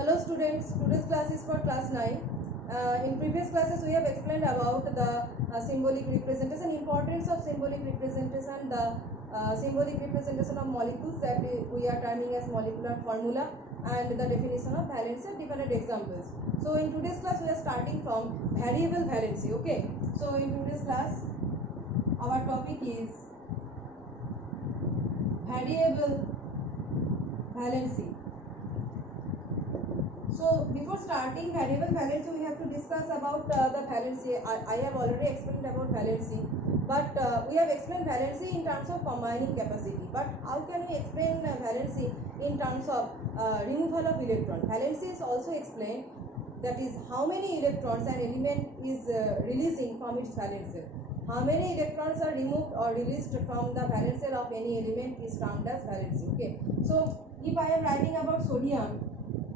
Hello students, today's class is for class 9. In previous classes we have explained about the symbolic representation, importance of symbolic representation, the symbolic representation of molecules that we are terming as molecular formula, and the definition of valency and different examples. So in today's class we are starting from variable valency. Okay, so in today's class our topic is variable valency. So before starting variable valency, we have to discuss about the valency. I have already explained about valency, but we have explained valency in terms of combining capacity. But how can we explain valency in terms of removal of electron? Valency is also explained, that is how many electrons an element is releasing from its valence shell. How many electrons are removed or released from the valence shell of any element is termed as valency. Okay. So if I am writing about sodium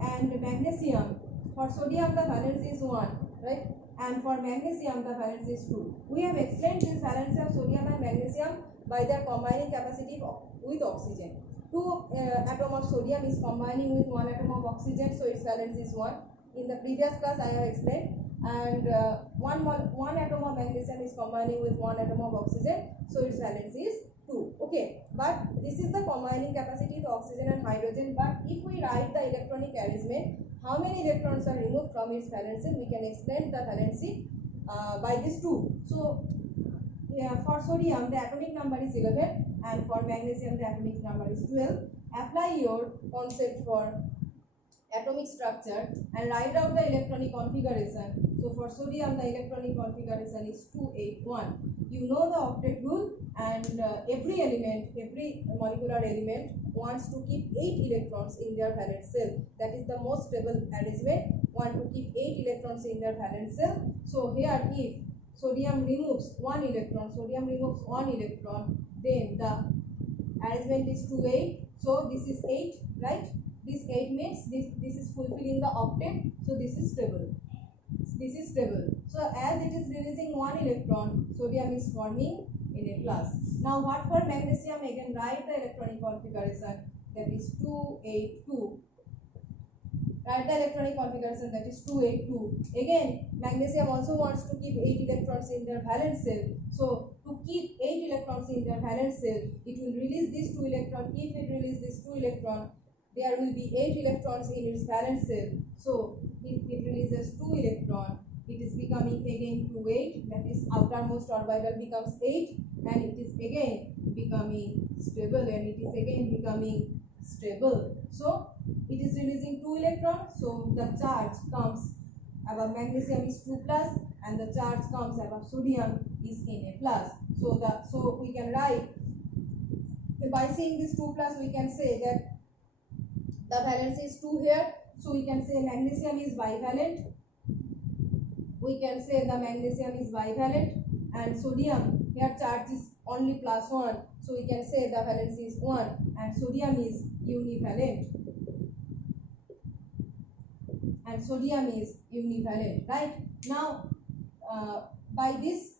and magnesium, for sodium the valence is 1, right, and for magnesium the valence is 2. We have explained this valence of sodium and magnesium by their combining capacity with oxygen. 2 atom of sodium is combining with 1 atom of oxygen, so its valence is 1. In the previous class I have explained. And one atom of magnesium is combining with 1 atom of oxygen, so its valence is 2. Okay, but this is the combining capacity of oxygen and hydrogen. But if we write the electronic arrangement, how many electrons are removed from its valency, we can explain the valency by this 2. So yeah, for sodium the atomic number is 11 and for magnesium the atomic number is 12. Apply your concept for atomic structure and write out the electronic configuration. So for sodium the electronic configuration is 281. You know the octet rule, and every molecular element wants to keep 8 electrons in their valence shell. That is the most stable arrangement, want to keep 8 electrons in their valence shell. So here if sodium removes 1 electron, then the arrangement is 2 8. So this is 8, right? This 8 means this is fulfilling the octet, so this is stable. So as it is releasing 1 electron, sodium is forming Na+. Now what for magnesium? Again write the electronic configuration, that is 282. Write the electronic configuration, that is 282. Again magnesium also wants to keep 8 electrons in their valence shell. So to keep 8 electrons in their valence shell, it will release these 2 electrons. If it releases this 2 electron, there will be 8 electrons in its valence shell. So if it releases 2 electrons, it is becoming again 2 8, that is outermost orbital becomes 8, and it is again becoming stable, So it is releasing 2 electrons, so the charge comes above magnesium is 2 plus, and the charge comes above sodium is Na plus. So we can write, by seeing this 2 plus, we can say that the valence is 2 here, so we can say magnesium is bivalent. And sodium, here charge is only plus 1, so we can say the valence is 1, and sodium is univalent. Right? Now by this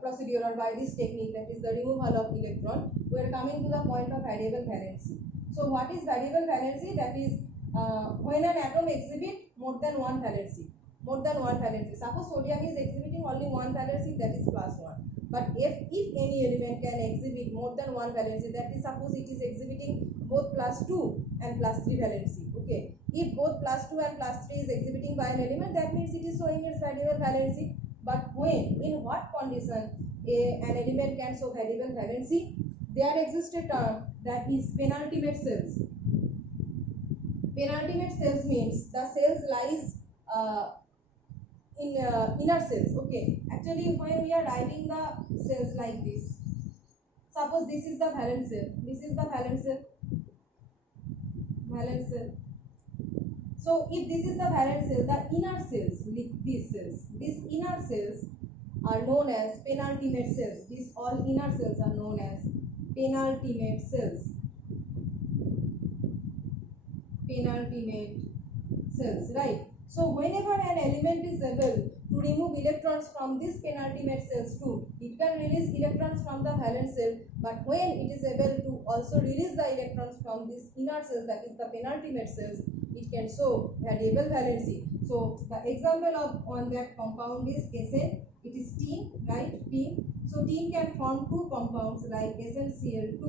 procedure, or by this technique, that is the removal of electron, we are coming to the point of variable valency. So what is variable valency? That is when an atom exhibits more than one valency. Suppose sodium is exhibiting only one valency, that is plus 1. But if any element can exhibit more than one valency, that is suppose it is exhibiting both plus 2 and plus 3 valency. Okay. If both plus 2 and plus 3 is exhibiting by an element, that means it is showing its variable valency. But in what condition an element can show variable valency? There exists a term, that is penultimate cells. Penultimate cells means the cells lies in inner cells. Okay, actually when we are writing the cells like this, suppose this is the valence cell, So if this is the valence cell, the inner cells, these inner cells are known as penultimate cells. These all inner cells are known as penultimate cells. Right? So whenever an element is able to to remove electrons from this penultimate cells too. It can release electrons from the valence cell, but when it is able to also release the electrons from this inner cells, that is the penultimate cells, it can show variable valency. So the example of on that compound is SN. It is tin, right? Tin. So tin can form two compounds like SnCl2,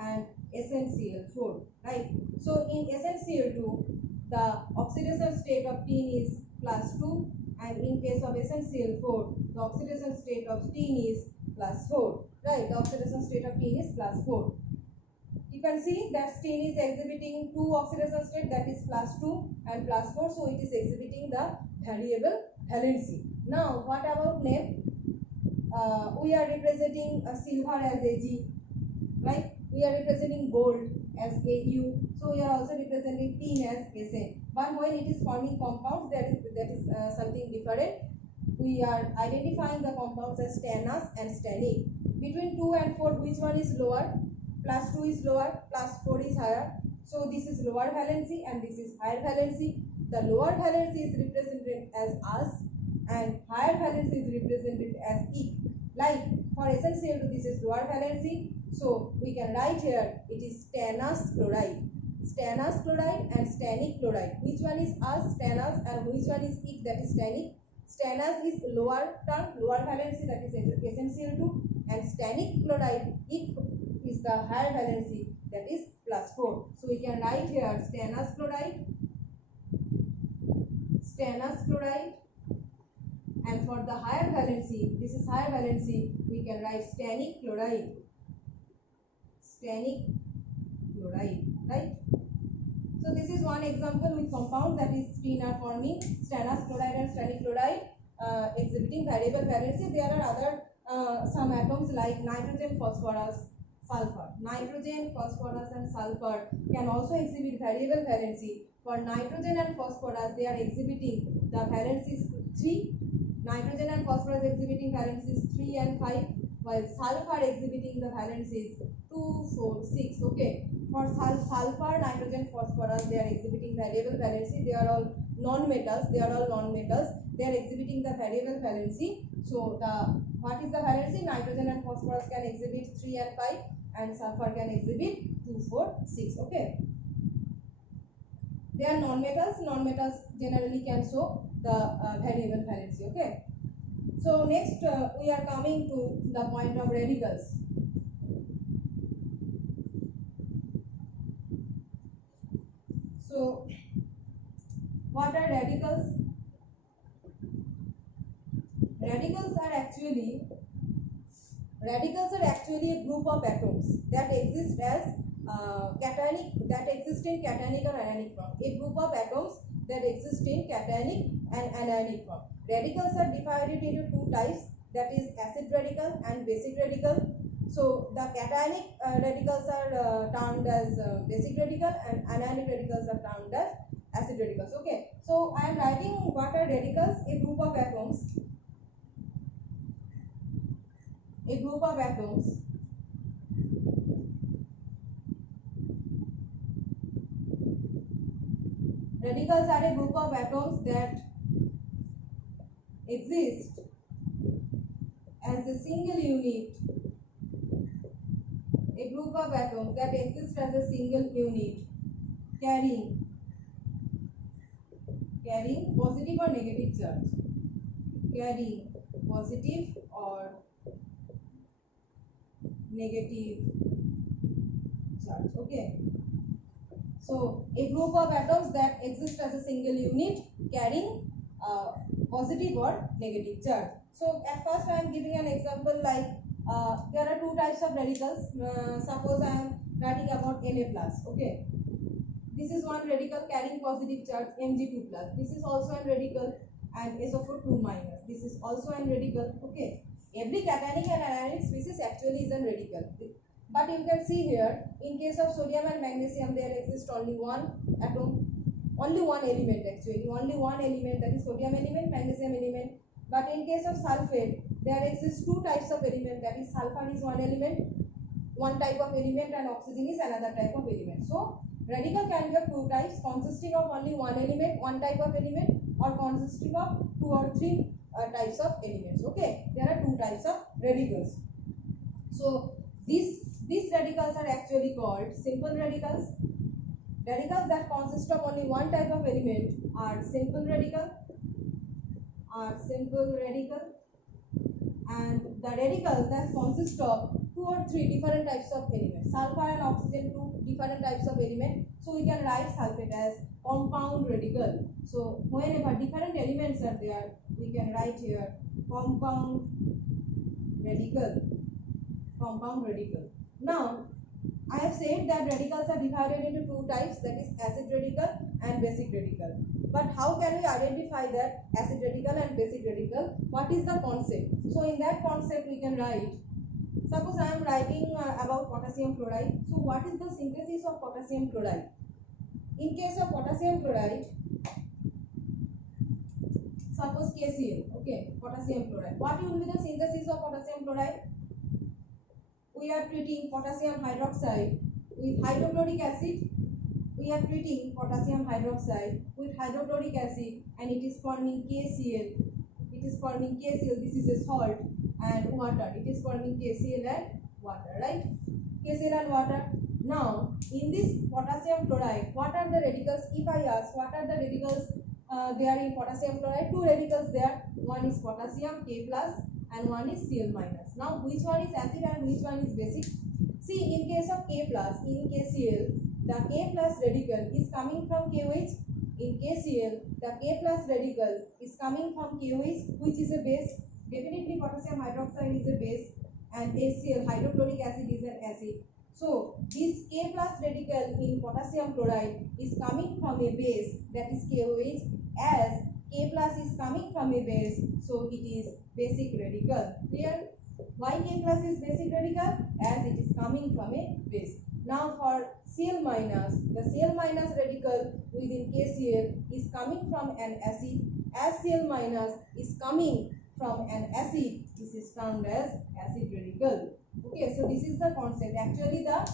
and SnCl4, right? So in SnCl2, the oxidation state of tin is +2, and in case of SnCl4, the oxidation state of tin is +4, right? The oxidation state of tin is +4. You can see that tin is exhibiting two oxidation state, that is +2 and +4, so it is exhibiting the variable valency. Now what about Nep? We are representing silver as Ag, right? We are representing gold as Au, so we are also representing tin as Sn. But when it is forming compounds, that is something different. We are identifying the compounds as stannous and stannic. Between 2 and 4, which one is lower? +2 is lower, +4 is higher. So this is lower valency and this is higher valency. The lower valency is represented as us and higher valency is represented as ik. Like for SnCl2, this is lower valency. So we can write here it is stannous chloride. Stannous chloride and stannic chloride. Which one is us, stannous, and which one is ik, that is stannic? Stannous is lower term, lower valency, that is SnCl2, and stannic chloride, ik, is the higher valency, that is +4. So we can write here stannous chloride, and for the higher valency, this is higher valency, we can write stannic chloride, right? So this is one example with compound that is tin are forming stannous chloride and stannic chloride exhibiting variable valency. There are other some atoms like nitrogen, phosphorus, sulfur. Nitrogen, phosphorus and sulfur can also exhibit variable valency. For nitrogen and phosphorus, they are exhibiting the valencies 3. Nitrogen and phosphorus exhibiting valencies 3 and 5, while sulfur exhibiting the valencies 2, 4, 6. Okay. For sulfur, nitrogen, phosphorus, they are exhibiting variable valency. They are all non-metals. They are exhibiting the variable valency. So what is the valency? Nitrogen and phosphorus can exhibit 3 and 5, and sulfur can exhibit 2, 4, 6. Okay. They are non-metals. Non-metals generally can show the variable valency. Okay. So next we are coming to the point of radicals. So what are radicals? Radicals are actually a group of atoms that exist as that exist in cationic or anionic form. A group of atoms that exist in cationic and anionic form. Radicals are divided into two types, that is acid radical and basic radical. So the cationic radicals are termed as basic radical, and anionic radicals are termed as acid radicals. Okay. So I am writing what are radicals? A group of atoms radicals are a group of atoms that exist as a single unit. A group of atoms that exist as a single unit carrying positive or negative charge. Carrying positive or negative charge. Okay. So a group of atoms that exist as a single unit carrying positive or negative charge. So at first I am giving an example like there are two types of radicals. Suppose I am writing about Na+. Okay. This is one radical carrying positive charge, Mg2+. This is also a radical, and SO4 2-. This is also a radical. Okay. Every cationic and anionic species actually is a radical. But you can see here, in case of sodium and magnesium, there exists only one atom, only one element actually, only one element, that is sodium element, magnesium element. But in case of sulfate, there exists two types of element, that is sulfur is one element, one type of element, and oxygen is another type of element. So radical can be of two types consisting of only one element, one type of element, or consisting of 2 or 3 types of elements. Okay, there are 2 types of radicals. So these radicals are actually called simple radicals. Radicals that consist of only one type of element are simple radical, and the radicals that consist of 2 or 3 different types of elements. Sulfur and oxygen, 2 different types of elements. So we can write sulfate as compound radical. So whenever different elements are there, we can write here compound radical. Now I have said that radicals are divided into 2 types, that is acid radical and basic radical. But how can we identify that acid radical and basic radical? What is the concept? So in that concept we can write, suppose I am writing about potassium chloride. So what is the synthesis of potassium chloride? In case of potassium chloride, suppose KCl, okay, potassium chloride. What will be the synthesis of potassium chloride? We are treating potassium hydroxide with hydrochloric acid. We are treating potassium hydroxide with hydrochloric acid, and it is forming KCl. This is a salt, and water. It is forming KCl and water, right? KCl and water. Now, in this potassium chloride, what are the radicals? If I ask, what are the radicals there in potassium chloride? 2 radicals there. One is potassium K plus, and one is Cl minus. Now which one is acid and which one is basic? See, in case of K plus, in KCl, the K plus radical is coming from KOH. In KCl, the K plus radical is coming from KOH, which is a base. Definitely potassium hydroxide is a base, and HCl, hydrochloric acid, is an acid. So this K plus radical in potassium chloride is coming from a base, that is KOH, as K plus is coming from a base, so it is basic radical. Clear? Why K plus is basic radical? As it is coming from a base. Now for Cl minus, the Cl minus radical within KCl is coming from an acid. As Cl minus is coming from an acid, this is termed as acid radical. Okay, so this is the concept. Actually, the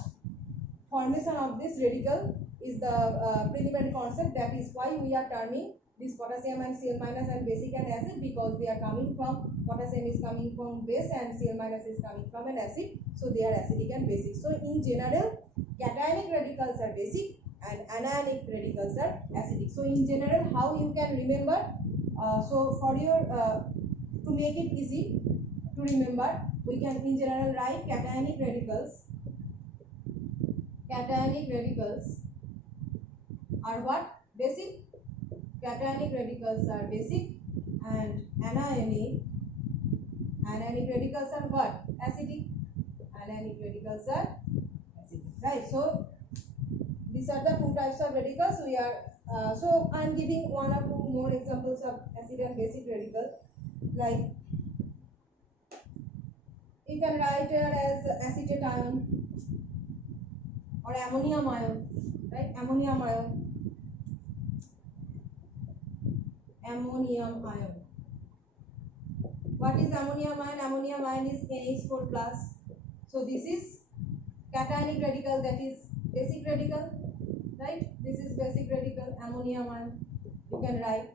formation of this radical is the preliminary concept. That is why we are terming this potassium and Cl minus and basic and acid, because they are coming from, potassium is coming from base and Cl minus is coming from an acid, so they are acidic and basic. So in general, cationic radicals are basic and anionic radicals are acidic. So in general, how you can remember? So for your to make it easy to remember, we can in general write cationic radicals. Cationic radicals are what? Basic. Cationic radicals are basic, and anionic radicals are what? Acidic. Anionic radicals are acidic, right? So these are the 2 types of radicals. We are so I am giving 1 or 2 more examples of acid and basic radicals. Like you can write here as acetate ion or ammonium ion, right? Ammonium ion. What is ammonium ion? Ammonium ion is NH4 plus. So this is cationic radical, that is basic radical, right? This is basic radical, ammonium ion. You can write.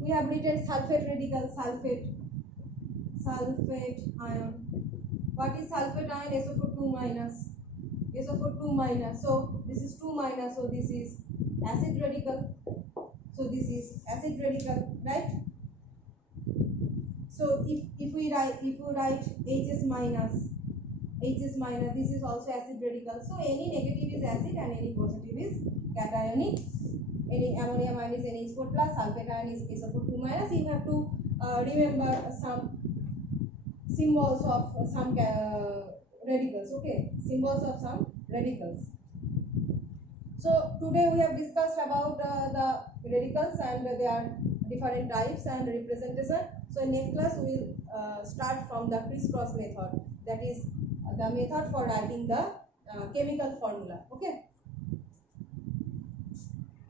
We have written sulfate radical, sulfate ion. What is sulfate ion? SO4 minus. SO4 minus. So this is 2 minus. So this is acid radical. So this is acid radical, right? So if we write HS minus, this is also acid radical. So any negative is acid and any positive is cationic. Any ammonium ion is NH4 plus, sulfate ion is SO4 minus. You have to remember some symbols of some radicals. Okay, symbols of some radicals. So today we have discussed about the radicals and their different types and representation. So in next class we will start from the crisscross method, that is the method for writing the chemical formula. Okay.